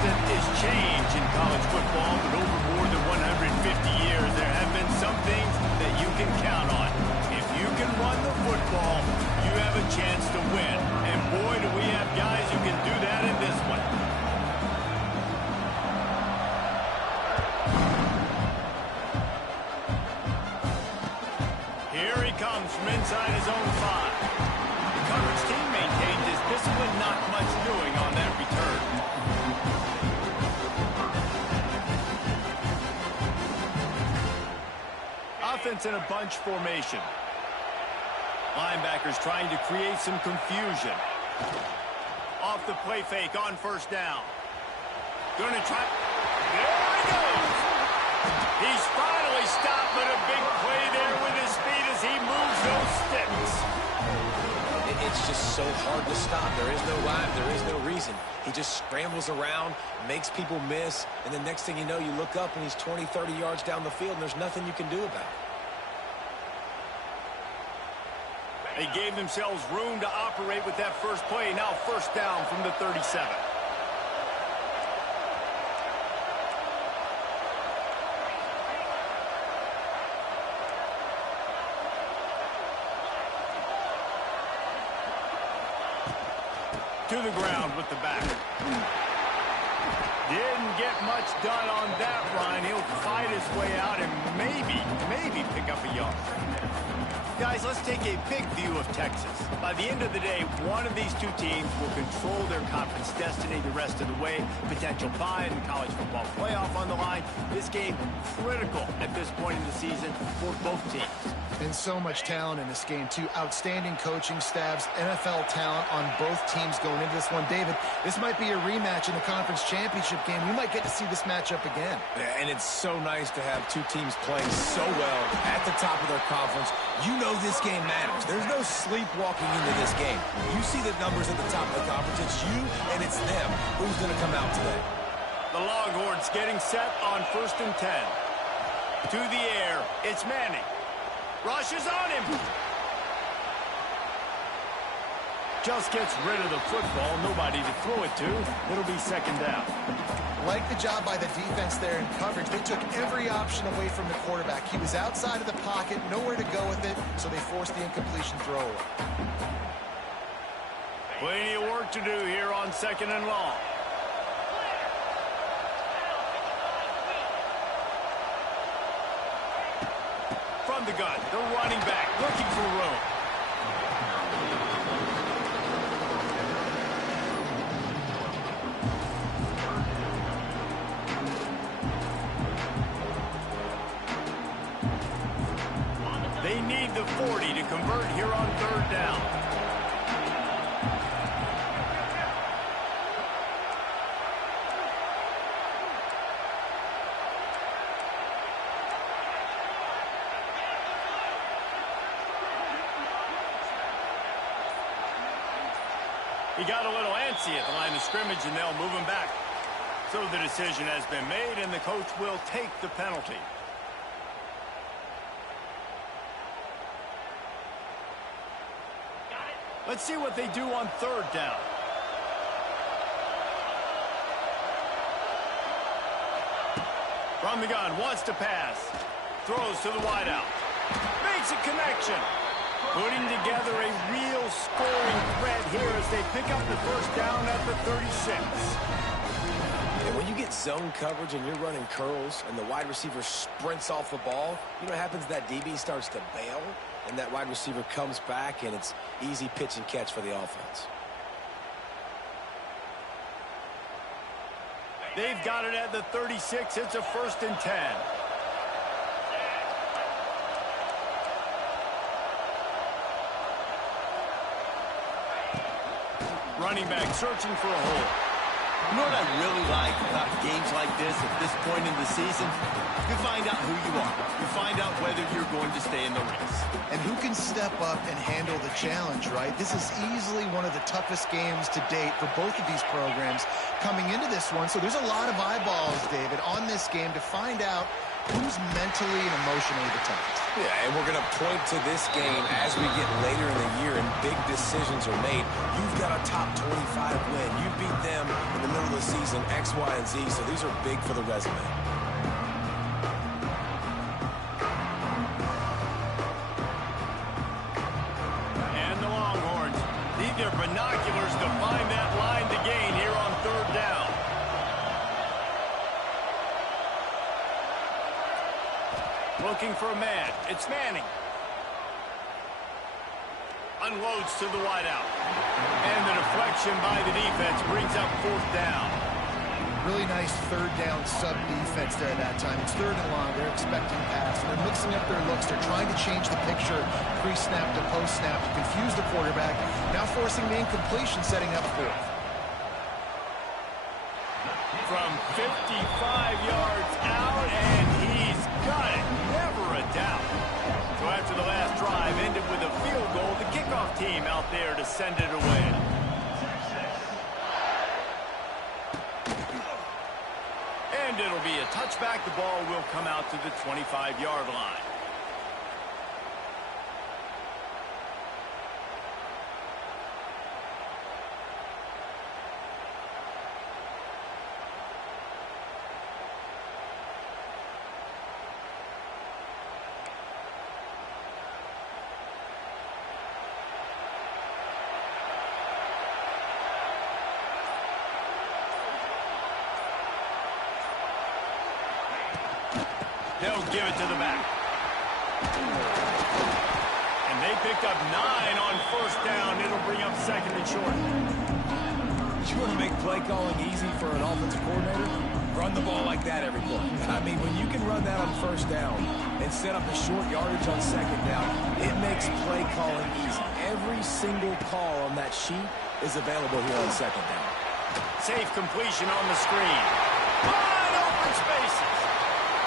constant is change in college football, but over more than 150 years, there have been some things that you can count on. If you can run the football, you have a chance to win. And boy, do we have guys who can do that in this one. Here he comes from inside his own 5. The coverage team maintained his discipline, not much doing on that return. Offense in a bunch formation. Linebackers trying to create some confusion. Off the play fake on first down. Going to try. There he goes. He's finally stopped, but a big play there with his feet as he moves those sticks. It's just so hard to stop. There is no rhyme. There is no reason. He just scrambles around, makes people miss, and the next thing you know, you look up and he's 20, 30 yards down the field, and there's nothing you can do about it. They gave themselves room to operate with that first play. Now first down from the 37. To the ground with the back. Didn't get much done on that run. He'll fight his way out and maybe pick up a yard. Guys, let's take a big view of Texas. By the end of the day, one of these two teams will control their conference destiny the rest of the way. Potential bye in the college football playoff on the line. This game critical at this point in the season for both teams. And so much talent in this game, too. Outstanding coaching staffs, NFL talent on both teams going into this one. David, this might be a rematch in the conference championship game. We might get to see this matchup again. Yeah, and it's so nice to have two teams playing so well at the top of their conference. You know this game matters. There's no sleepwalking into this game. You see the numbers at the top of the conference. It's you and it's them. Who's going to come out today? The Longhorns getting set on 1st and 10. To the air, it's Manning. Rushes on him. Just gets rid of the football. Nobody to throw it to. It'll be second down. Like the job by the defense there in coverage. They took every option away from the quarterback. He was outside of the pocket, nowhere to go with it, so they forced the incompletion throw away. Plenty of work to do here on 2nd and long. From the gun, the running back looking for room. They need the 40 to convert here on 3rd down. He got a little antsy at the line of scrimmage, and they'll move him back. So the decision has been made, and the coach will take the penalty. Let's see what they do on 3rd down. From the gun, wants to pass. Throws to the wideout. Makes a connection. Putting together a real scoring threat here as they pick up the first down at the 36. And when you get zone coverage and you're running curls and the wide receiver sprints off the ball, you know what happens? That DB starts to bail, and that wide receiver comes back, and it's easy pitch and catch for the offense. They've got it at the 36. It's a 1st and 10. Running back searching for a hole. You know what I really like about games like this at this point in the season? You find out who you are. You find out whether you're going to stay in the race. And who can step up and handle the challenge, right? This is easily one of the toughest games to date for both of these programs coming into this one. So there's a lot of eyeballs, David, on this game to find out who's mentally and emotionally the toughest? Yeah, and we're going to point to this game as we get later in the year and big decisions are made. You've got a top 25 win. You beat them in the middle of the season, X, Y, and Z, so these are big for the resume. And the Longhorns need their binoculars to find that line to gain here on third down. Looking for a man. It's Manning. Unloads to the wideout. And the deflection by the defense brings up fourth down. Really nice third down sub-defense there that time. It's third and long. They're expecting pass. They're mixing up their looks. They're trying to change the picture pre-snap to post-snap to confuse the quarterback. Now forcing the incompletion, setting up fourth. From 55 yards out, and he's got it. Never a doubt. So after the last drive ended with a field goal, the kickoff team out there to send it away. And it'll be a touchback. The ball will come out to the 25-yard line. They'll give it to the back. And they picked up 9 on first down. It'll bring up second and short. You want to make play calling easy for an offensive coordinator? Run the ball like that every play. I mean, when you can run that on first down and set up a short yardage on second down, it makes play calling easy. Every single call on that sheet is available here on second down. Safe completion on the screen. Wide open spaces.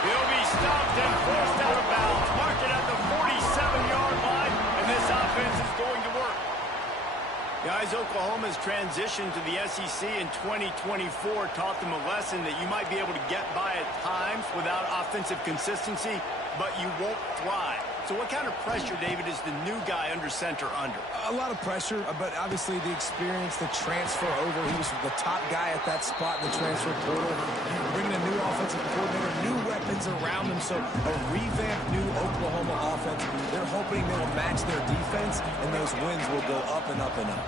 He'll be stopped and forced out of bounds. Mark it at the 47-yard line, and this offense is going to work. Guys, Oklahoma's transition to the SEC in 2024 taught them a lesson that you might be able to get by at times without offensive consistency, but you won't thrive. So what kind of pressure, David, is the new guy under center under? A lot of pressure, but obviously the experience, the transfer over. He was the top guy at that spot in the transfer portal. Bringing a new offensive coordinator, new weapons around him, so a revamped new Oklahoma offense. They're hoping they will match their defense, and those wins will go up and up and up.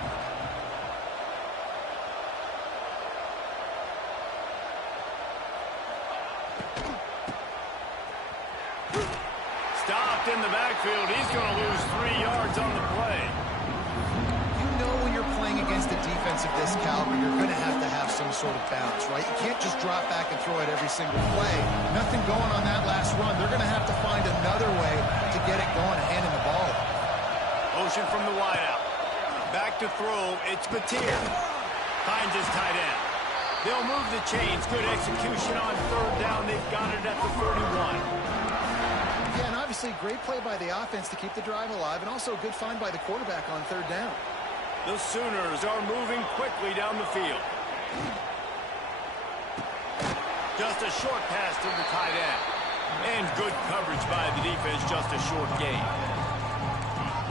Stopped in the backfield. He's going to lose 3 yards on the play. You know when you're playing against a defense of this caliber, you're going to have some sort of balance, right? You can't just drop back and throw it every single play. Nothing going on that last run. They're going to have to find another way to get it going and handing the ball. Motion from the wideout. Back to throw. It's Batir. Finds his tight end. They'll move the chains. Good execution on third down. They've got it at the 31. Yeah, and obviously great play by the offense to keep the drive alive, and also a good find by the quarterback on third down. The Sooners are moving quickly down the field. Just a short pass to the tight end. And good coverage by the defense, just a short gain.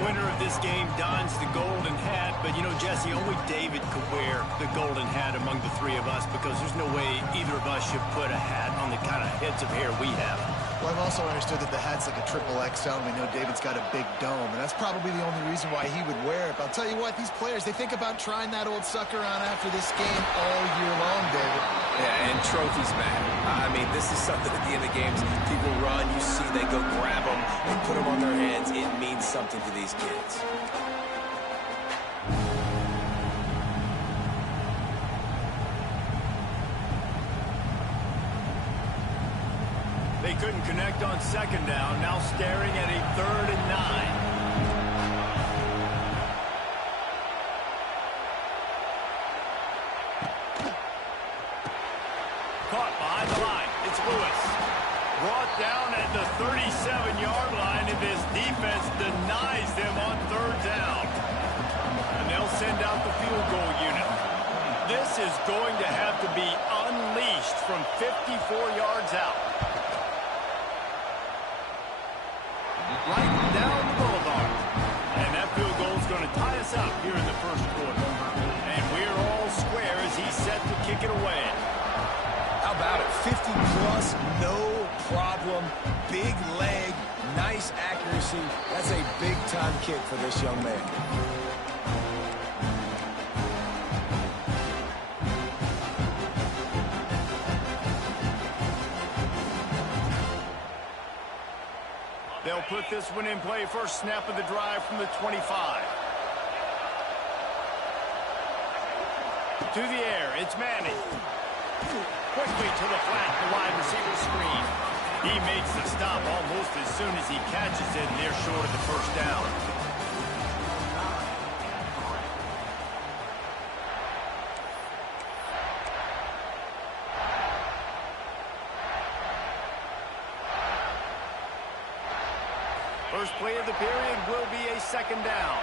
Winner of this game dons the golden hat, but you know, Jesse, only David could wear the golden hat among the three of us because there's no way either of us should put a hat on the kind of heads of hair we have. Well, I've also understood that the hat's like a triple XL, and we know David's got a big dome, and that's probably the only reason why he would wear it. But I'll tell you what, these players, they think about trying that old sucker on after this game all year long, David. Yeah, and trophies matter. I mean, this is something at the end of games. People run, you see they go grab them and put them on their heads. It means something to these kids. They couldn't connect on second down, now staring at a 3rd and 9. Caught behind the line. It's Lewis. Brought down at the 37-yard line, and this defense denies them on third down. And they'll send out the field goal unit. This is going to have to be unleashed from 54 yards out. right down the boulevard. And that field goal is going to tie us up here in the first quarter. And we're all square as he's set to kick it away. How about it? 50-plus, no problem. Big leg, nice accuracy. That's a big-time kick for this young man. They'll put this one in play. First snap of the drive from the 25. To the air, it's Manning. Quickly to the flat, the wide receiver screen. He makes the stop almost as soon as he catches it, and they're short of the first down. First play of the period will be a second down.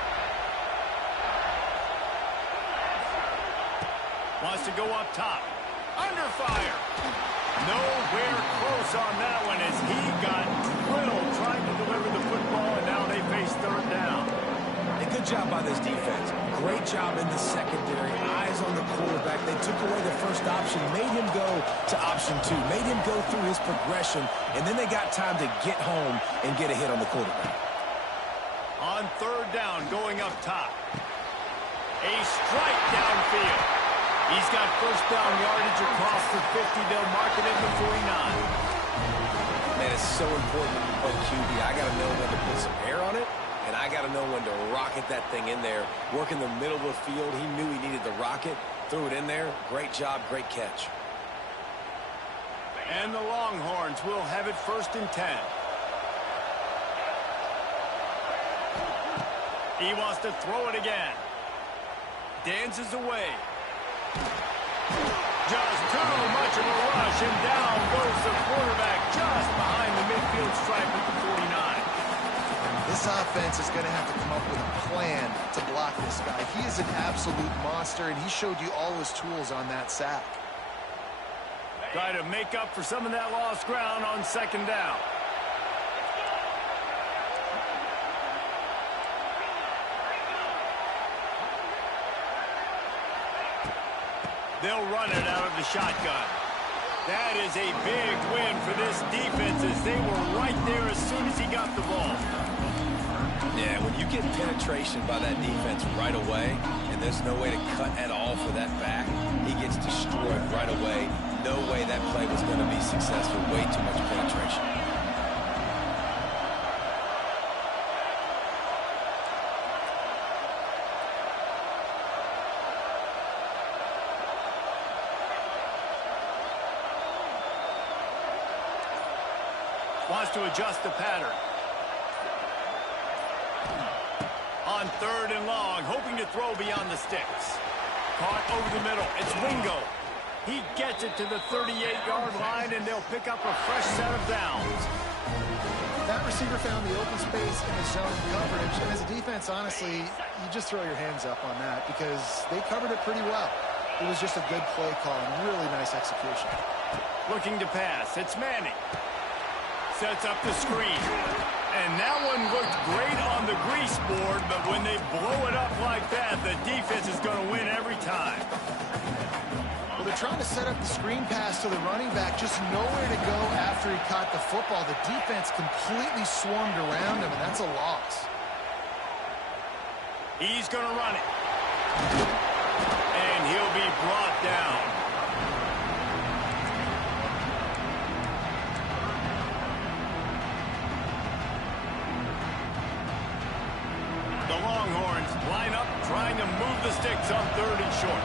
Wants to go up top. Under fire. Nowhere close on that one as he got drilled trying to deliver the football, and now they face third down. A good job by this defense. Great job in the secondary. Eyes on the quarterback. They took away the first option, made him go to option 2, made him go through his progression, and then they got time to get home and get a hit on the quarterback. On third down, going up top. A strike downfield. He's got first down yardage across the 50. They'll mark it at the 49. Man, it's so important when you play QB. I got to know when to put some air on it, and I got to know when to rocket that thing in there. Work in the middle of the field. He knew he needed the rocket. Threw it in there. Great job, great catch. And the Longhorns will have it first and 10. He wants to throw it again. Dances away. Just too much of a rush, and down goes the quarterback just behind the midfield stripe at the 49. This offense is going to have to come up with a plan to block this guy. He is an absolute monster, and he showed you all his tools on that sack. Try to make up for some of that lost ground on second down. They'll run it out of the shotgun. That is a big win for this defense as they were right there as soon as he got the ball. Yeah, when you get penetration by that defense right away, and there's no way to cut at all for that back, he gets destroyed right away. No way that play was going to be successful. Way too much penetration. Wants to adjust the pattern. On third and long, hoping to throw beyond the sticks. Caught over the middle. It's Wingo. He gets it to the 38-yard line, and they'll pick up a fresh set of downs. That receiver found the open space in the zone coverage, and as a defense, honestly, you just throw your hands up on that because they covered it pretty well. It was just a good play call and really nice execution. Looking to pass. It's Manning. Sets up the screen. And that one looked great on the grease board, but when they blow it up like that, the defense is going to win every time. Well, they're trying to set up the screen pass to the running back, just nowhere to go after he caught the football. The defense completely swarmed around him, and that's a loss. He's going to run it. And he'll be brought down. The Longhorns line up, trying to move the sticks on third and short.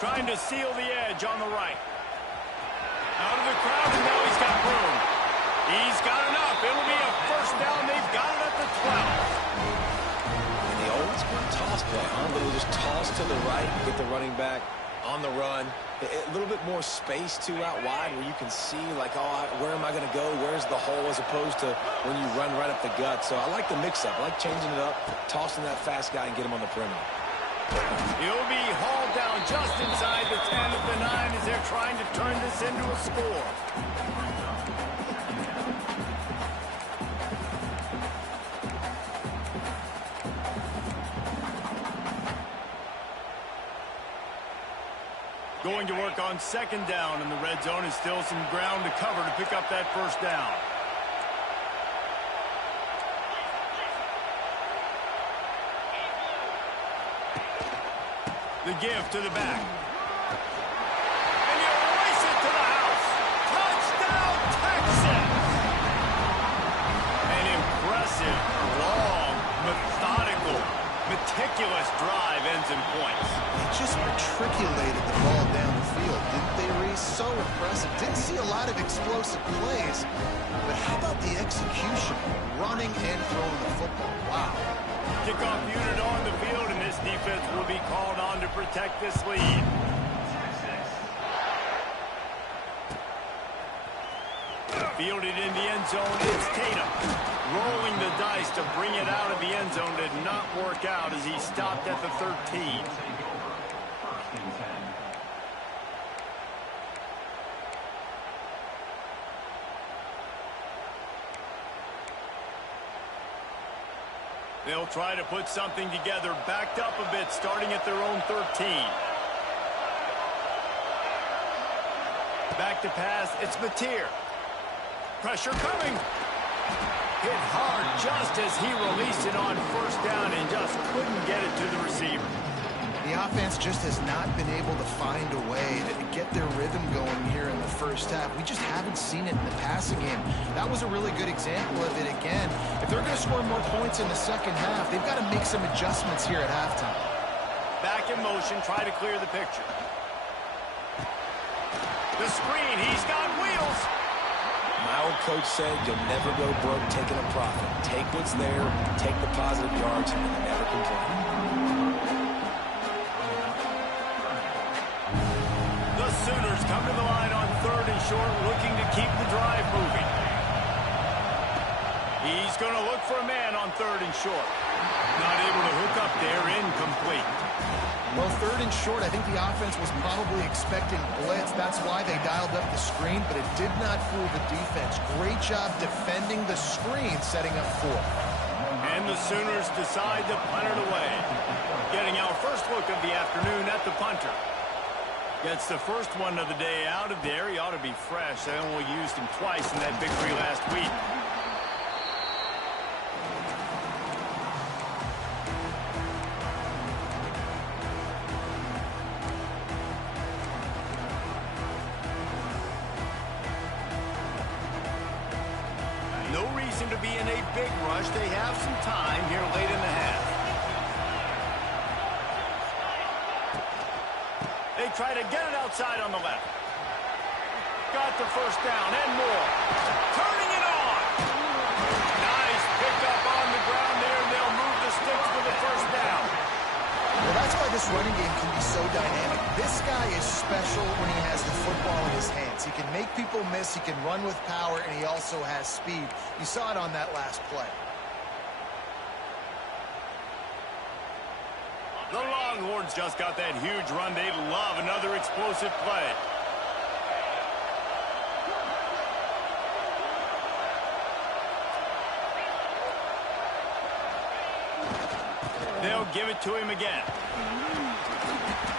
Trying to seal the edge on the right. Out of the crowd, and now he's got room. He's got enough. It'll be a first down. They've got it at the 12. And the old school toss play, huh? Little just toss to the right, get the running back on the run. A little bit more space, too, out wide where you can see, like, oh, where am I going to go? Where's the hole? As opposed to when you run right up the gut. So I like the mix-up. I like changing it up, tossing that fast guy and get him on the perimeter. He'll be hauled down just inside the 10 of the 9 as they're trying to turn this into a score. Going to work on second down in the red zone is still some ground to cover to pick up that first down. The give to the back. And you race it to the house. Touchdown, Texas! An impressive, long, methodical, meticulous drive ends in points. They just matriculated the ball down the field, didn't they, Reese? So impressive. Didn't see a lot of explosive plays, but how about the execution? Running and throwing the football. Wow. Kickoff unit on the field, and this defense will be called on to protect this lead. Fielded in the end zone, it's Tatum. Rolling the dice to bring it out of the end zone did not work out as he stopped at the 13. They'll try to put something together, backed up a bit, starting at their own 13. Back to pass, it's Notre. Pressure coming. Hit hard just as he released it on first down and just couldn't get it to the receiver. The offense just has not been able to find a way to get their rhythm going here in the first half. We just haven't seen it in the passing game. That was a really good example of it again. If they're going to score more points in the second half, they've got to make some adjustments here at halftime. Back in motion, try to clear the picture. The screen, he's got wheels. My old coach said you'll never go broke taking a profit. Take what's there, take the positive yards, and never complain. The Sooners come to the line on third and short, looking to keep the drive moving. He's going to look for a man on third and short. Not able to hook up there, incomplete. Well, third and short, I think the offense was probably expecting blitz. That's why they dialed up the screen, but it did not fool the defense. Great job defending the screen, setting up fourth. And the Sooners decide to punt it away. Getting our first look of the afternoon at the punter. Gets the first one of the day out of there. He ought to be fresh. They only used him twice in that victory last week. No reason to be in a big rush. They have some time here late in the half. They try to get it outside on the left. Got the first down and more. Turning it on. Nice pickup on the ground there, and they'll move the sticks for the first down. Well, that's why this running game can be so dynamic. This guy is special when he has the football in his hands. He can make people miss, he can run with power, and he also has speed. You saw it on that last play. The Longhorns just got that huge run. They'd love another explosive play. They'll give it to him again.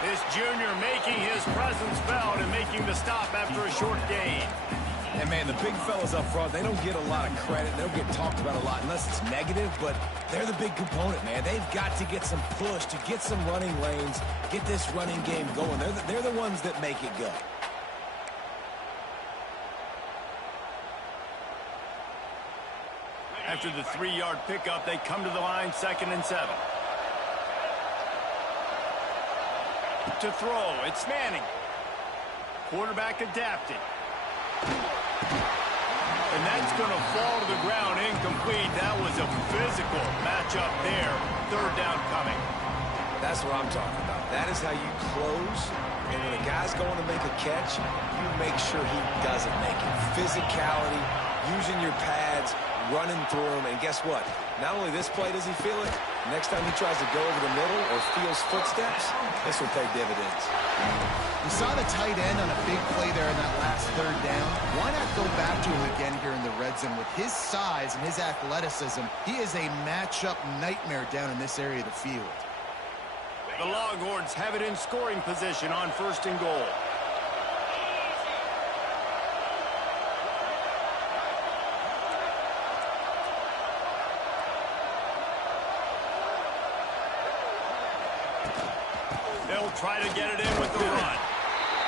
This junior making his presence felt and making the stop after a short gain. And, man, the big fellas up front, they don't get a lot of credit. They don't get talked about a lot unless it's negative, but they're the big component, man. They've got to get some push to get some running lanes, get this running game going. They're the ones that make it go. After the 3-yard pickup, they come to the line, 2nd and 7. To throw, it's Manning. Quarterback adapted. And that's going to fall to the ground, incomplete. That was a physical matchup there. 3rd down coming. That's what I'm talking about. That is how you close. And when a guy's going to make a catch, you make sure he doesn't make it. Physicality, using your pads, running through him, and guess what? Not only this play does he feel it, next time he tries to go over the middle or feels footsteps, this will pay dividends. You saw the tight end on a big play there in that last third down. Why not go back to him again here in the red zone? With his size and his athleticism, he is a matchup nightmare down in this area of the field. The Longhorns have it in scoring position on 1st and goal. They'll try to get it in with the run.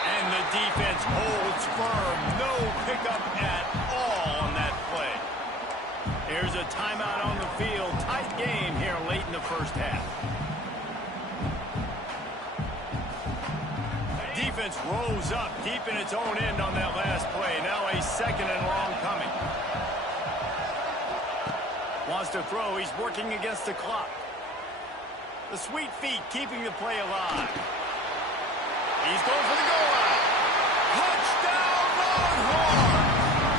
And the defense holds firm. No pickup at all on that play. Here's a timeout on the field. Tight game here late in the first half. Defense rose up deep in its own end on that last play. Now a 2nd and long coming. Wants to throw. He's working against the clock. The sweet feet keeping the play alive. He's going for the goal line. Touchdown, Longhorn!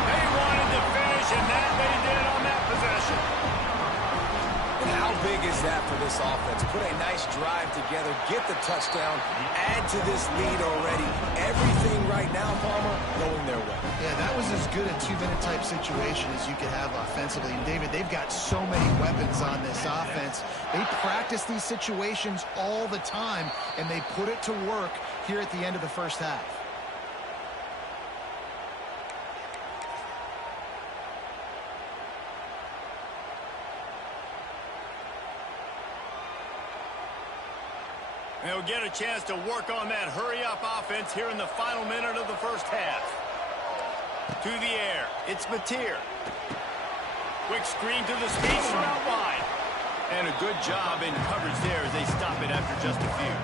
They wanted to finish, and that they did on that possession. And how big is that for this offense? Put a nice drive together, get the touchdown, add to this lead already. Everything right now, Palmer, going their way. Yeah, that was as good a 2-minute type situation as you could have offensively. And, David, they've got so many weapons on this offense. They practice these situations all the time, and they put it to work here at the end of the first half. They'll get a chance to work on that hurry-up offense here in the final minute of the first half. To the air, it's Notre. Quick screen to the speed route wide. And a good job in coverage there as they stop it after just a few.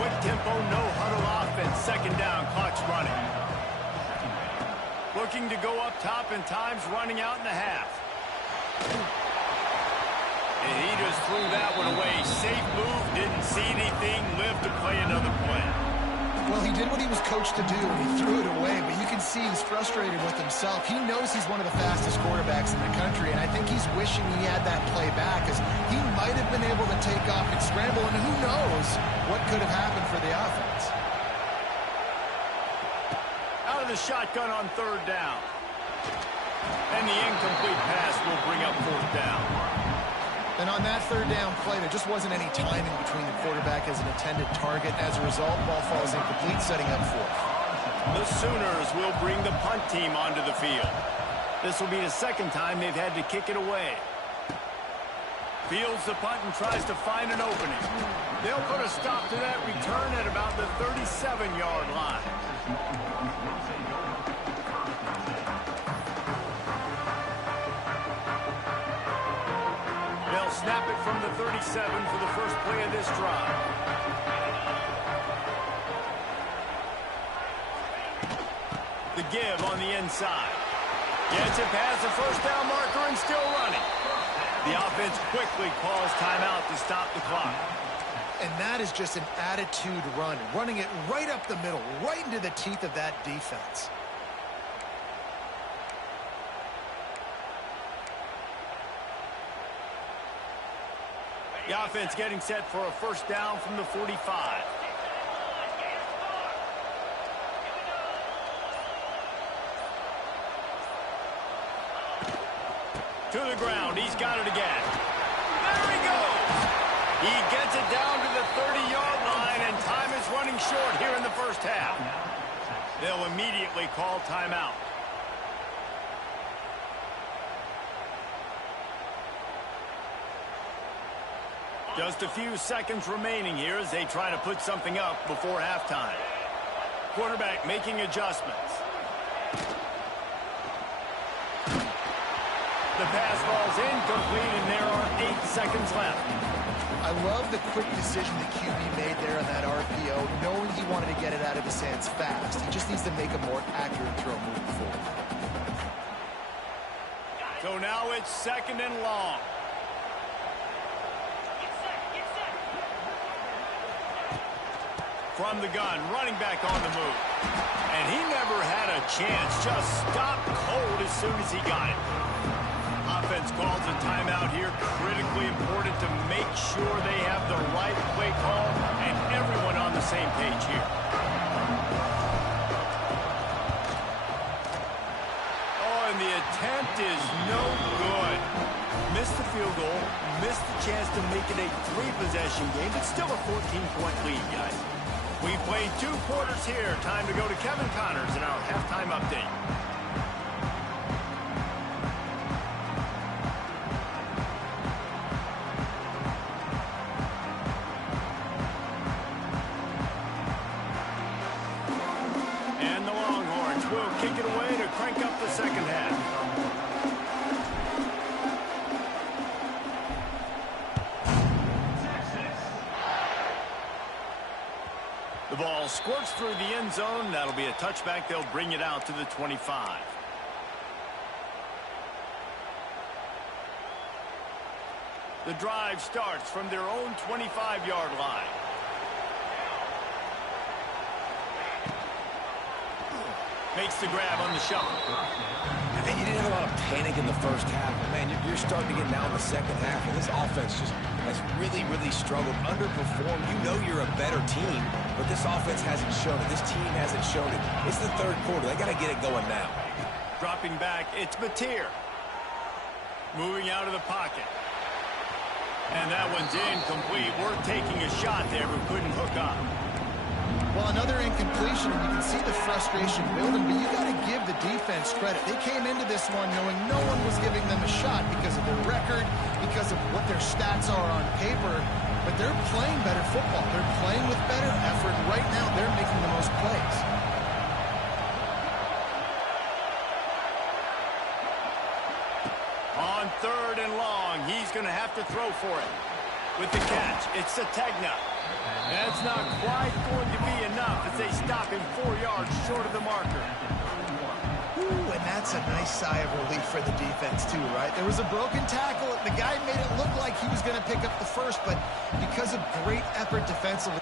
Quick tempo, no huddle offense. 2nd down, clock's running. Looking to go up top, and time's running out in the half. And he just threw that one away. Safe move, didn't see anything, lived to play another play. Well, he did what he was coached to do, and he threw it away, but you can see he's frustrated with himself. He knows he's one of the fastest quarterbacks in the country, and I think he's wishing he had that play back, because he might have been able to take off and scramble, and who knows what could have happened for the offense. Out of the shotgun on 3rd down. And the incomplete pass will bring up 4th down. And on that 3rd down play, there just wasn't any timing between the quarterback as an intended target. As a result, ball falls incomplete, setting up 4th. The Sooners will bring the punt team onto the field. This will be the 2nd time they've had to kick it away. Fields the punt and tries to find an opening. They'll put a stop to that return at about the 37-yard line. They'll snap it from the 37 for the first play of this drive. The give on the inside. Gets it past the 1st down marker and still running. The offense quickly calls timeout to stop the clock. And that is just an attitude run, running it right up the middle, right into the teeth of that defense. The offense getting set for a 1st down from the 45. To the ground. He's got it again. There he goes. He gets it down to the 30-yard line, and time is running short here in the first half. They'll immediately call timeout. Just a few seconds remaining here as they try to put something up before halftime. Quarterback making adjustments. The pass falls incomplete, and there are 8 seconds left. I love the quick decision the QB made there on that RPO, knowing he wanted to get it out of his hands fast. He just needs to make a more accurate throw moving forward. So now it's 2nd and long. From the gun, running back on the move. And he never had a chance, just stopped cold as soon as he got it. offense calls a timeout here. Critically important to make sure they have the right play call and everyone on the same page here. Oh, and the attempt is no good. Missed the field goal, missed the chance to make it a 3-possession game, but still a 14-point lead, guys. We played 2 quarters here. Time to go to Kevin Connors in our halftime update. And the Longhorns will kick it away to crank up the second half. The ball squirts through the end zone. That'll be a touchback. They'll bring it out to the 25. The drive starts from their own 25-yard line. Makes the grab on the shuttle. And you didn't have a lot of panic in the first half. Man, you're starting to get now in the second half, and this offense just has really struggled, underperformed. You know you're a better team, but this offense hasn't shown it. This team hasn't shown it. It's the third quarter. They got to get it going now. Dropping back, it's Mateer. Moving out of the pocket. And that one's incomplete. We're taking a shot there, but couldn't hook up. Well, another incompletion, and you can see the frustration building, but you got to give the defense credit. They came into this one knowing no one was giving them a shot because of their record, because of what their stats are on paper, but they're playing better football. They're playing with better effort. Right now, they're making the most plays. On 3rd and long, he's going to have to throw for it. With the catch, it's Sategna. That's not quite going to be enough as they stop him 4 yards short of the marker. Ooh, and that's a nice sigh of relief for the defense too, right? There was a broken tackle. The guy made it look like he was going to pick up the first, but because of great effort defensively.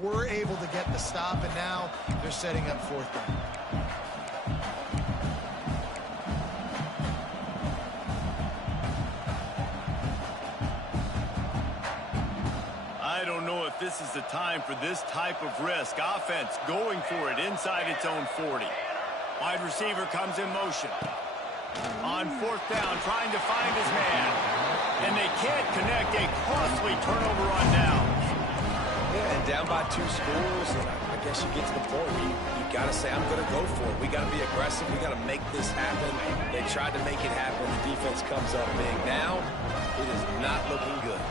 Were able to get the stop, and now they're setting up 4th down. I don't know if this is the time for this type of risk. Offense going for it inside its own 40. Wide receiver comes in motion. On 4th down, trying to find his man. And they can't connect. A costly turnover on downs. Yeah, and down by 2 scores, and I guess you get to the point where you got to say, I'm going to go for it. We got to be aggressive. We got to make this happen. They tried to make it happen. The defense comes up big. Now, it is not looking good.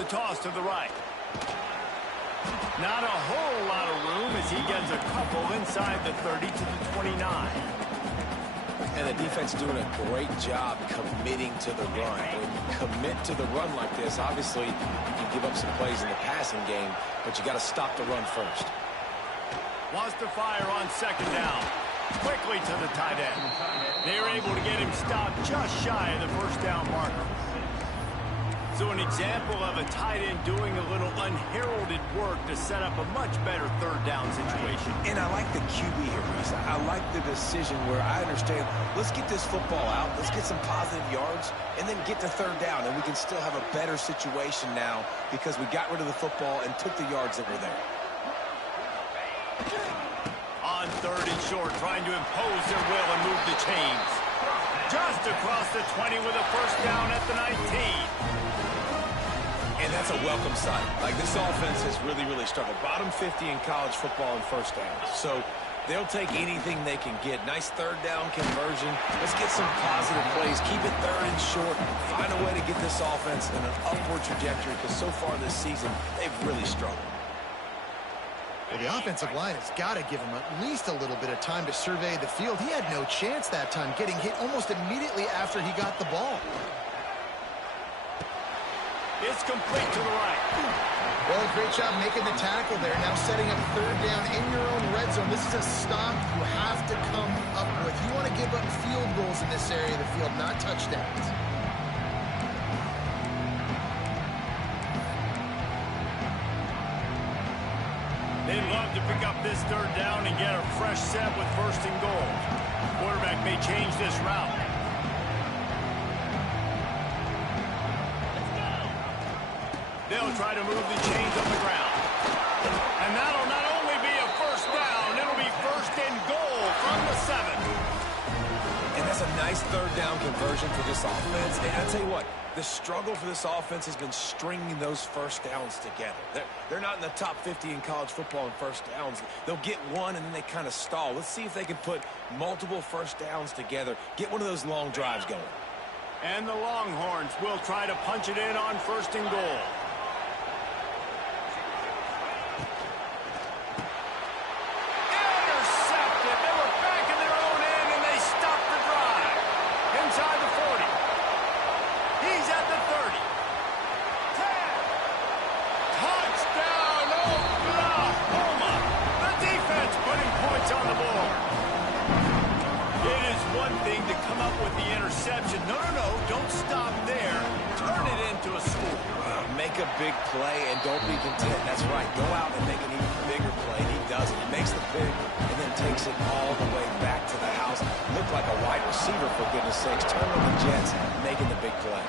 The toss to the right. Not a whole lot of room as he gets a couple inside the 30 to the 29. And the defense doing a great job committing to the run. When you commit to the run like this, obviously you can give up some plays in the passing game, but you got to stop the run first. Wants to fire on 2nd down. Quickly to the tight end. They're able to get him stopped just shy of the 1st down marker. So an example of a tight end doing a little unheralded work to set up a much better 3rd down situation. And I like the QB here, Reese. I like the decision where I understand, let's get this football out, let's get some positive yards, and then get to 3rd down, and we can still have a better situation now because we got rid of the football and took the yards that were there. On 3rd and short, trying to impose their will and move the chains. Just across the 20 with a 1st down at the 19. And that's a welcome sight. Like, this offense has really struggled. Bottom 50 in college football in 1st downs. So They'll take anything they can get. Nice third down conversion. Let's get some positive plays. Keep it third and short. Find a way to get this offense in an upward trajectory because so far this season, they've really struggled. Well, the offensive line has got to give him at least a little bit of time to survey the field. He had no chance that time, getting hit almost immediately after he got the ball. It's complete to the right. Well, great job making the tackle there. Now setting up third down in your own red zone. This is a stop you have to come up with. You want to give up field goals in this area of the field, not touchdowns. They'd love to pick up this third down and get a fresh set with first and goal. Quarterback may change this route. They'll try to move the chains on the ground. And that'll not only be a first down, it'll be first and goal from the 7. And that's a nice third down conversion for this offense. And I'll tell you what, the struggle for this offense has been stringing those first downs together. They're not in the top 50 in college football in first downs. They'll get one, and then they kind of stall. Let's see if they can put multiple first downs together, get one of those long drives going. And the Longhorns will try to punch it in on first and goal. Intercepted. They were back in their own end, and they stopped the drive. Inside the 40. He's at the 30. 10. Touchdown, Oklahoma. The defense putting points on the board. It is one thing to come up with the interception. No, don't stop there. Turn it into a score. Make a big play and don't be content. That's right. Go out and make an even bigger play. He does it. He makes the pick and then takes it all the way back to the house. Looked like a wide receiver, for goodness sakes. Turn on the Jets, making the big play.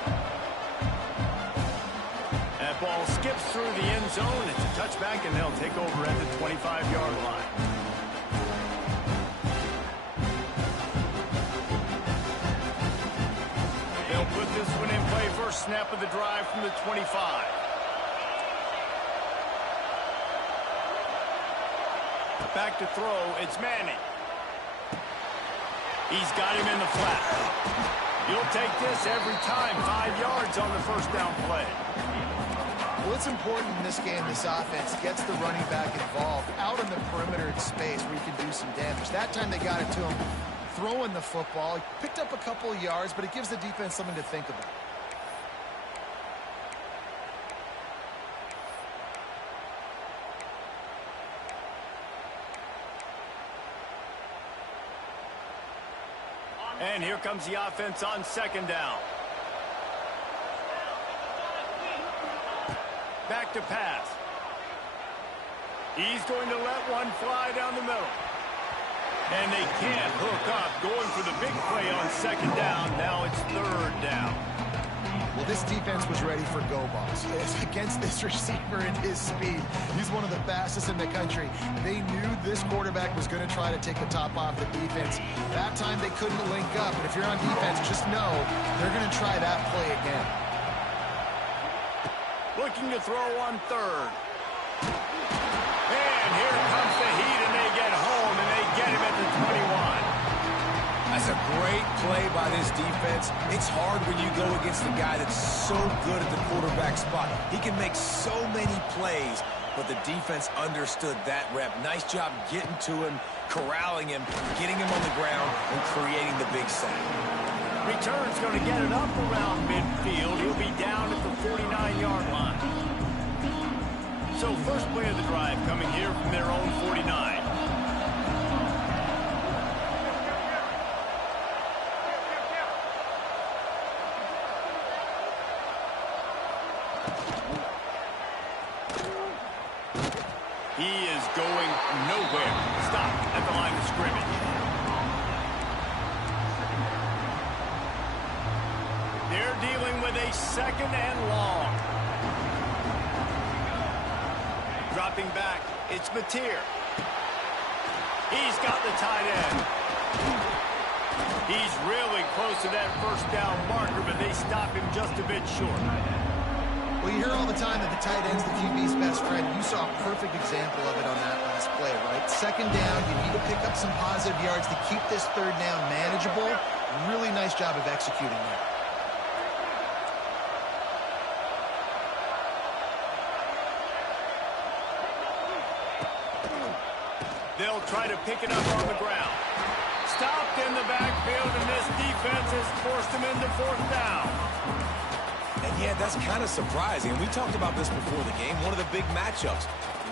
That ball skips through the end zone. It's a touchback, and they'll take over at the 25-yard line. They'll put this one in play. First snap of the drive from the 25. Back to throw. It's Manning. He's got him in the flat. You'll take this every time. 5 yards on the first down play. Well, it's important in this game, this offense gets the running back involved out in the perimeter in space where you can do some damage. That time they got it to him throwing the football. He picked up a couple of yards, but it gives the defense something to think about. And here comes the offense on second down. Back to pass. He's going to let one fly down the middle. And they can't hook up, going for the big play on second down. Now it's third down. Well, this defense was ready for go balls. Against this receiver and his speed, he's one of the fastest in the country. They knew this quarterback was going to try to take the top off the defense. That time they couldn't link up. And if you're on defense, just know they're going to try that play again. Looking to throw on third. And here comes the heat, and they get home, and they get him at the 21. That's a great play by this defense. It's hard when you go against a guy that's so good at the quarterback spot. He can make so many plays, but the defense understood that rep. Nice job getting to him, corralling him, getting him on the ground, and creating the big sack. Return's going to get it up around midfield. He'll be down at the 49-yard line. So first play of the drive coming here from their own 49. He is going nowhere. Stop at the line of scrimmage. They're dealing with a second and long. Dropping back, it's Notre. He's got the tight end. He's really close to that first down marker, but they stop him just a bit short. Well, you hear all the time that the tight end's the QB's best friend. You saw a perfect example of it on that last play, right? Second down, you need to pick up some positive yards to keep this third down manageable. Really nice job of executing that. They'll try to pick it up on the ground. Stopped in the backfield, and this defense has forced them into fourth down. And yeah, that's kind of surprising. We talked about this before the game. One of the big matchups.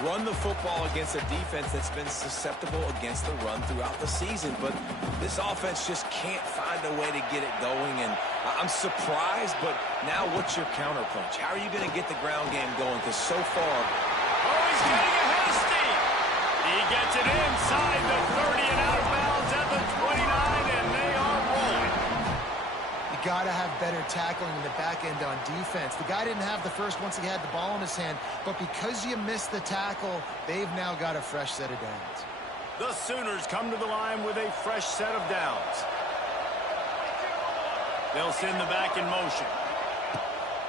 Run the football against a defense that's been susceptible against the run throughout the season. But this offense just can't find a way to get it going. And I'm surprised, but now what's your counterpunch? How are you going to get the ground game going? Because so far... Oh, he's getting ahead of steam. He gets it inside the 30 and out of bounds at the 29, and they are rolling. You got to have better tackling in the back end on defense. The guy didn't have the first once he had the ball in his hand, but because you missed the tackle, they've now got a fresh set of downs. The Sooners come to the line with a fresh set of downs. They'll send the back in motion.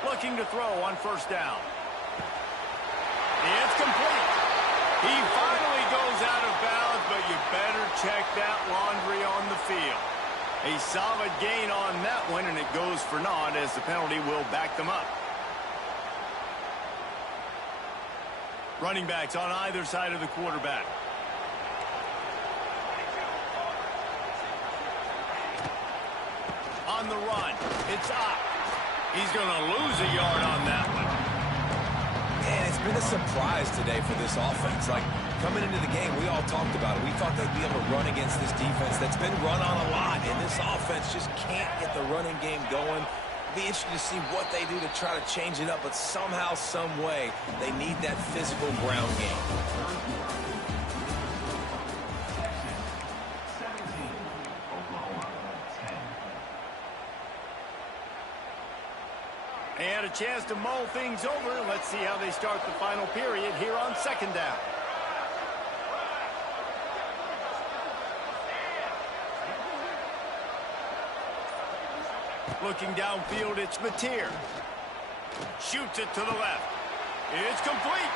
Looking to throw on first down. It's complete. He finally goes out of bounds, but you better check that laundry on the field. A solid gain on that one, and it goes for naught as the penalty will back them up. Running backs on either side of the quarterback. On the run, it's up. He's going to lose a yard on that one. Man, it's been a surprise today for this offense. Like, coming into the game, we all talked about it. We thought they'd be able to run against this defense that's been run on a lot, and this offense just can't get the running game going. It'll be interesting to see what they do to try to change it up, but somehow, some way, they need that physical ground game. And a chance to mull things over. Let's see how they start the final period here on second down. Looking downfield, it's Notre. Shoots it to the left. It's complete.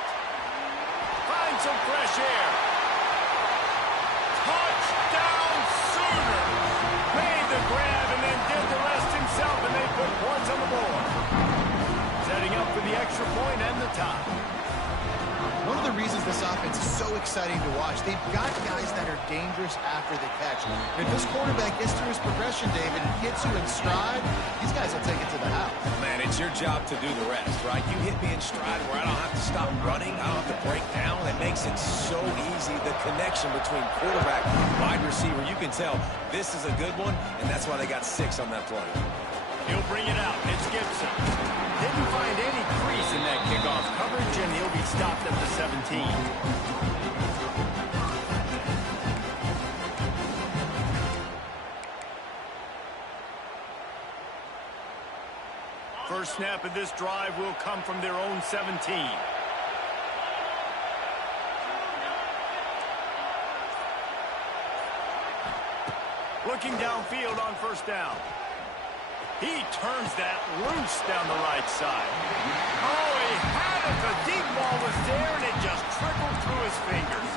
Finds some fresh air. Touchdown Sooners. Made the grab and then did the rest himself, and they put points on the board. Setting up for the extra point and the tie. One of the reasons this offense is so exciting to watch, they've got guys that are dangerous after the catch. And if this quarterback gets through his progression, David, and hits you in stride, these guys will take it to the house. Man, it's your job to do the rest, right? You hit me in stride where I don't have to stop running, I don't have to break down. It makes it so easy. The connection between quarterback and wide receiver, you can tell this is a good one, and that's why they got 6 on that play. He'll bring it out. It's Gibson. Didn't find any crease in that kickoff coverage, and he'll be stopped at the 17. First snap of this drive will come from their own 17. Looking downfield on first down. He turns that loose down the right side. Oh, he had it. The deep ball was there, and it just trickled through his fingers.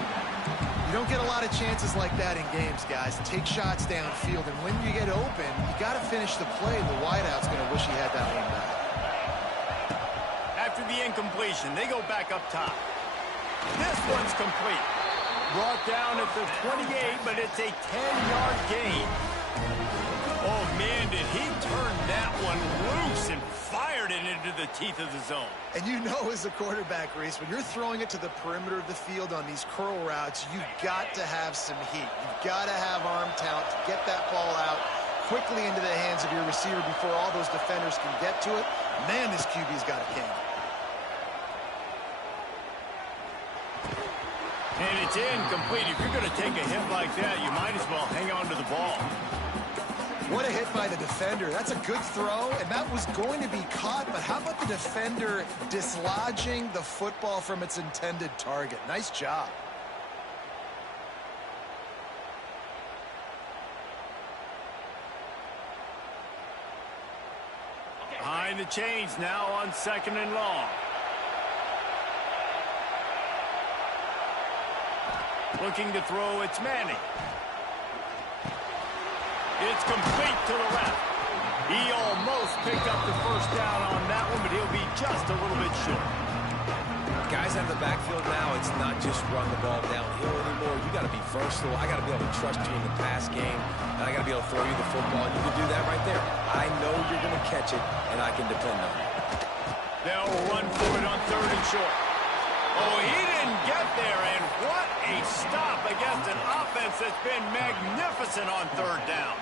You don't get a lot of chances like that in games, guys. Take shots downfield, and when you get open, you got to finish the play. The wideout's going to wish he had that one back. After the incompletion, they go back up top. This one's complete. Brought down at the 28, but it's a 10-yard gain. Oh, man, did he turn that one loose and fired it into the teeth of the zone. And you know as a quarterback, Reese, when you're throwing it to the perimeter of the field on these curl routes, you've got to have some heat. You've got to have arm talent to get that ball out quickly into the hands of your receiver before all those defenders can get to it. Man, this QB's got a game. And it's incomplete. If you're going to take a hit like that, you might as well hang on to the ball. What a hit by the defender. That's a good throw, and that was going to be caught, but how about the defender dislodging the football from its intended target? Nice job. Behind the chains now on 2nd and long. Looking to throw, it's Manning. It's complete to the left. He almost picked up the first down on that one, but he'll be just a little bit short. Guys out of the backfield now, it's not just run the ball downhill anymore. You got to be versatile. I got to be able to trust you in the pass game, and I got to be able to throw you the football, and you can do that right there. I know you're going to catch it, and I can depend on it. They'll run for it on 3rd and short. Oh, he didn't get there, and what a stop against an offense that's been magnificent on 3rd down.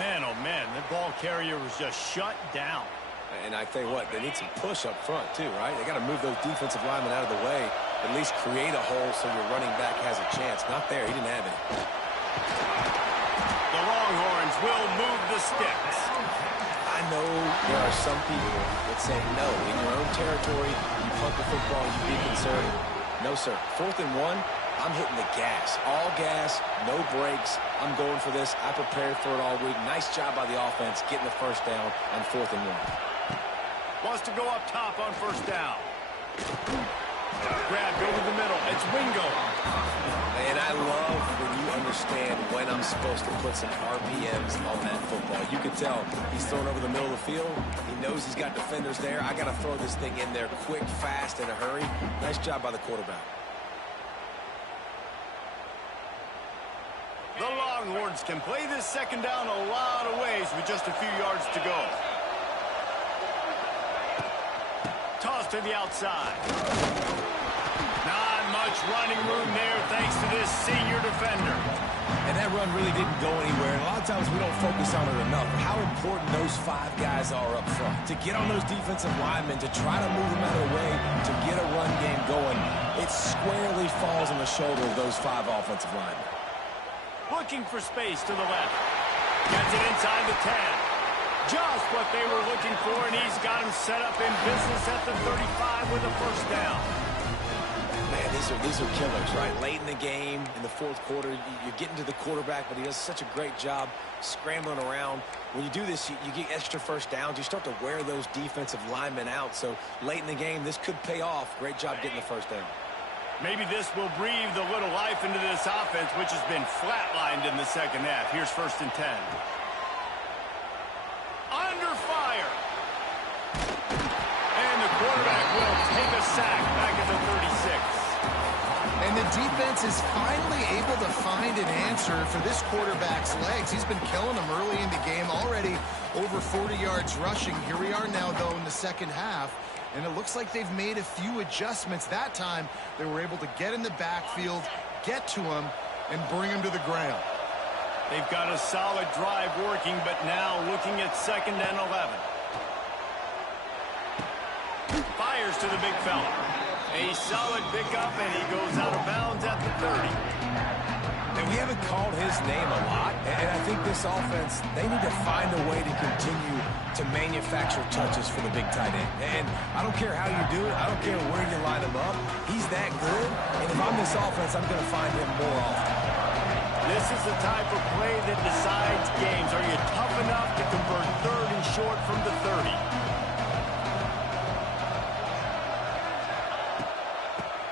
Man, oh man, the ball carrier was just shut down. And I tell you what, they need some push up front too, right? They got to move those defensive linemen out of the way, at least create a hole so your running back has a chance. Not there. He didn't have any. The Longhorns will move the sticks. I know there are some people that say, no, in your own territory, you punt the football, you be concerned. No, sir. 4th and 1, I'm hitting the gas. All gas, no brakes. I'm going for this. I prepared for it all week. Nice job by the offense getting the first down on 4th and 1. Wants to go up top on 1st down. Grabbed over the middle. It's Wingo. And I love when you understand when I'm supposed to put some RPMs on that football. You can tell he's throwing over the middle of the field. He knows he's got defenders there. I got to throw this thing in there quick, fast, in a hurry. Nice job by the quarterback. The Longhorns can play this 2nd down a lot of ways with just a few yards to go. Toss to the outside. Not much running room there thanks to this senior defender. And that run really didn't go anywhere. And a lot of times we don't focus on it enough. But how important those 5 guys are up front. To get on those defensive linemen, to try to move them out of the way, to get a run game going, it squarely falls on the shoulder of those 5 offensive linemen. Looking for space to the left. Gets it inside the 10. Just what they were looking for, and he's got him set up in business at the 35 with a first down. Man, these are killers, right? Late in the game, in the 4th quarter, you're getting to the quarterback, but he does such a great job scrambling around. When you do this, you get extra first downs. You start to wear those defensive linemen out. So late in the game, this could pay off. Great job getting the first down. Maybe this will breathe a little life into this offense, which has been flatlined in the 2nd half. Here's 1st and 10. Under fire. And the quarterback will take a sack back at the 36. And the defense is finally able to find an answer for this quarterback's legs. He's been killing them early in the game, already over 40 yards rushing. Here we are now, though, in the 2nd half. And it looks like they've made a few adjustments. That time, they were able to get in the backfield, get to him, and bring him to the ground. They've got a solid drive working, but now looking at 2nd and 11. Fires to the big fella. A solid pickup, and he goes out of bounds at the 30. And we haven't called his name a lot, and I think this offense, they need to find a way to continue to manufacture touches for the big tight end. And I don't care how you do it. I don't care where you line him up. He's that good, and if I'm this offense, I'm going to find him more often. This is the type of play that decides games. Are you tough enough to convert 3rd and short from the 30?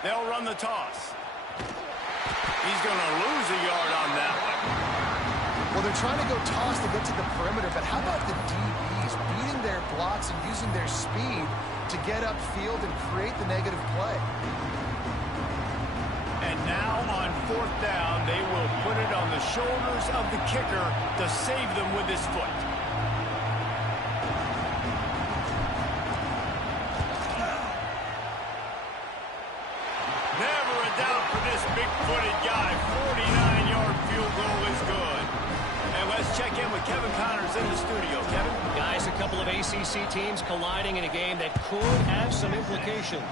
They'll run the toss. He's going to lose a yard on that one. Well, they're trying to go toss to get to the perimeter, but how about the DBs beating their blocks and using their speed to get upfield and create the negative play? And now on 4th down, they will put it on the shoulders of the kicker to save them with his foot. Never a doubt for this big-footed guy. 49-yard field goal is good. And let's check in with Kevin Connors in the studio. Kevin? Guys, a couple of ACC teams colliding in a game that could have some implications.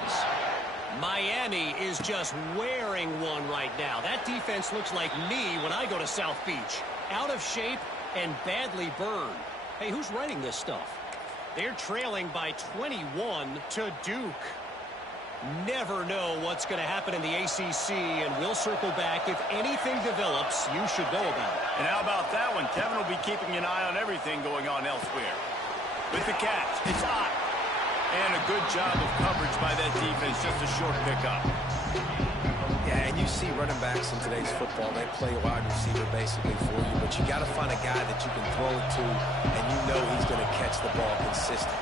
Miami is just wearing one right now. That defense looks like me when I go to South Beach. Out of shape and badly burned. Hey, who's writing this stuff? They're trailing by 21 to Duke. Never know what's going to happen in the ACC, and we'll circle back. If anything develops, you should know about it. And how about that one? Kevin will be keeping an eye on everything going on elsewhere. With the catch, it's hot. And a good job of coverage by that defense, just a short pickup. Yeah, and you see running backs in today's football, they play wide receiver basically for you, but you got to find a guy that you can throw it to, and you know he's going to catch the ball consistently.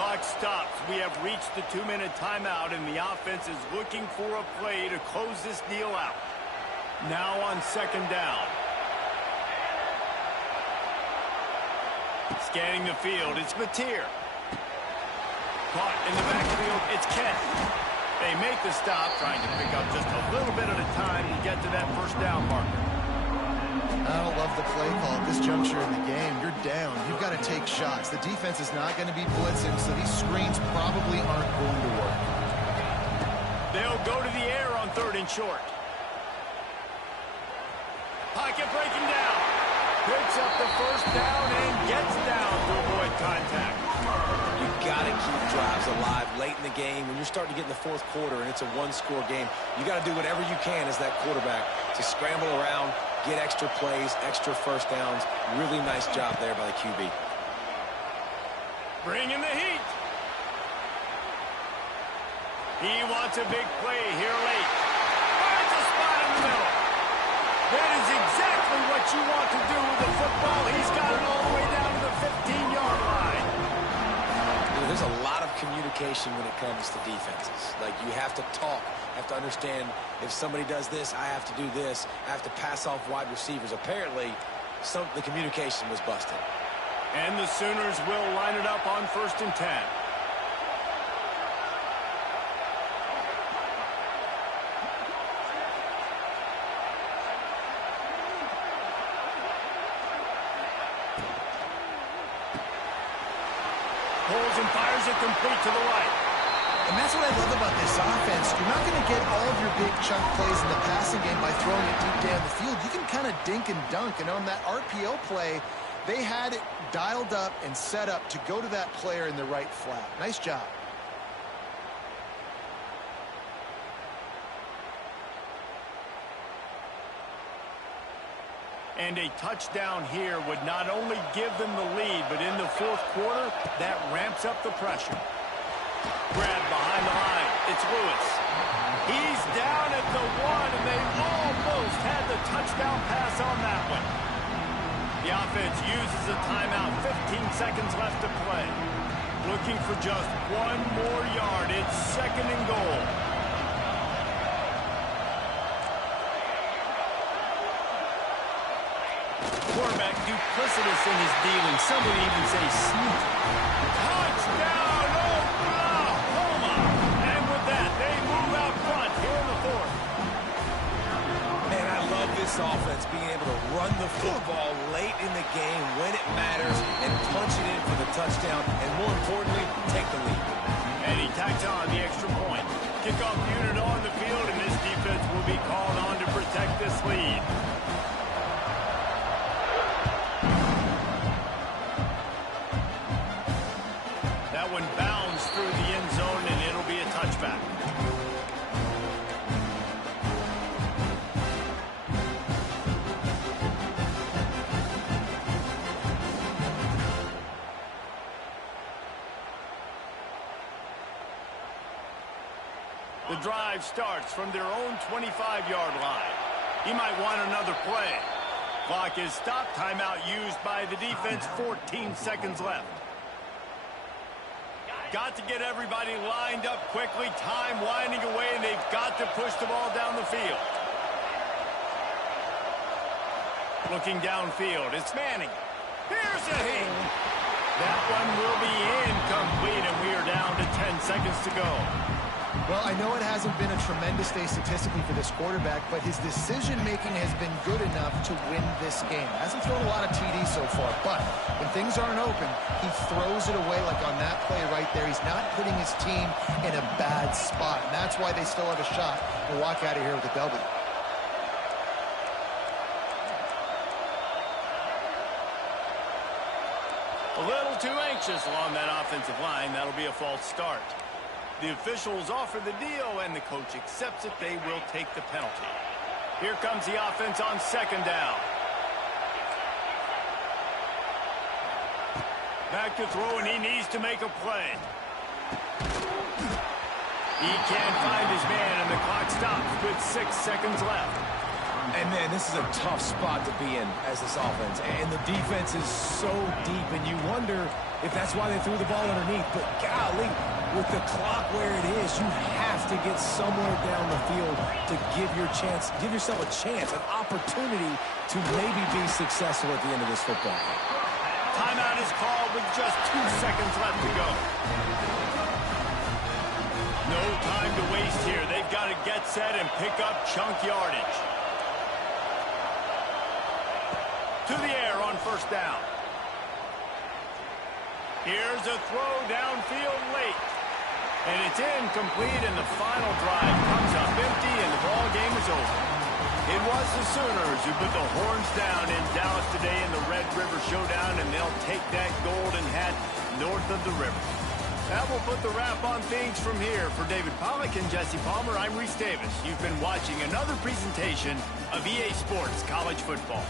Clock stops. We have reached the 2-minute timeout, and the offense is looking for a play to close this deal out. Now on second down. Scanning the field, it's Notre. Caught in the backfield, it's Kent. They make the stop, trying to pick up just a little bit at a time to get to that first down marker. I don't love the play call at this juncture in the game. You're down. You've got to take shots. The defense is not going to be blitzing, so these screens probably aren't going to work. They'll go to the air on 3rd and short. Pocket breaking down. Picks up the first down and gets down to avoid contact. You got to keep drives alive late in the game. When you're starting to get in the 4th quarter and it's a 1-score game, you got to do whatever you can as that quarterback to scramble around, get extra plays, extra first downs. Really nice job there by the QB. Bringing the heat. He wants a big play here late. Finds a spot in the middle. That is exactly what you want to do with the football. He's got it all the way down to the 15-yard line. There's a lot of communication when it comes to defenses. Like, you have to talk, have to understand if somebody does this, I have to do this. I have to pass off wide receivers. Apparently, the communication was busted. And the Sooners will line it up on 1st and 10. Pulls and fires it complete to the right. And that's what I love about this offense. You're not going to get all of your big chunk plays in the passing game by throwing it deep down the field. You can kind of dink and dunk. And on that RPO play, they had it dialed up and set up to go to that player in the right flat. Nice job. And a touchdown here would not only give them the lead, but in the 4th quarter, that ramps up the pressure. Grabbed behind the line. It's Lewis. He's down at the 1, and they almost had the touchdown pass on that one. The offense uses a timeout. 15 seconds left to play. Looking for just 1 more yard. It's 2nd and goal. Quarterback duplicitous in his dealing. Some would even say sneaky. Touchdown, Oklahoma! And with that, they move out front here in the 4th. Man, I love this offense being able to run the football late in the game when it matters and punch it in for the touchdown, and more importantly, take the lead. And he tacks on the extra point. Kickoff unit on the field, and this defense will be called on to protect this lead. That one bounds through the end zone, and it'll be a touchback. The drive starts from their own 25-yard line. He might want another play. Clock is stopped. Timeout used by the defense. 14 seconds left. Got to get everybody lined up quickly. Time winding away, and they've got to push the ball down the field. Looking downfield, it's Manning. Here's a hit. That one will be incomplete, and we are down to 10 seconds to go. Well, I know it hasn't been a tremendous day statistically for this quarterback, but his decision-making has been good enough to win this game. Hasn't thrown a lot of TDs so far, but when things aren't open, he throws it away like on that play right there. He's not putting his team in a bad spot, and that's why they still have a shot to walk out of here with a W. A little too anxious along that offensive line. That'll be a false start. The officials offer the deal, and the coach accepts it. They will take the penalty. Here comes the offense on 2nd down. Back to throw, and he needs to make a play. He can't find his man, and the clock stops with 6 seconds left. And, man, this is a tough spot to be in as this offense. And the defense is so deep, and you wonder if that's why they threw the ball underneath. But, golly, with the clock where it is, you have to get somewhere down the field to give yourself a chance, an opportunity to maybe be successful at the end of this football game. Timeout is called with just 2 seconds left to go. No time to waste here. They've got to get set and pick up chunk yardage. To the air on first down. Here's a throw downfield late. And it's incomplete, and the final drive comes up empty, and the ball game is over. It was the Sooners who put the horns down in Dallas today in the Red River Showdown, and they'll take that golden hat north of the river. That will put the wrap on things from here. For David Pollack and Jesse Palmer, I'm Reese Davis. You've been watching another presentation of EA Sports College Football.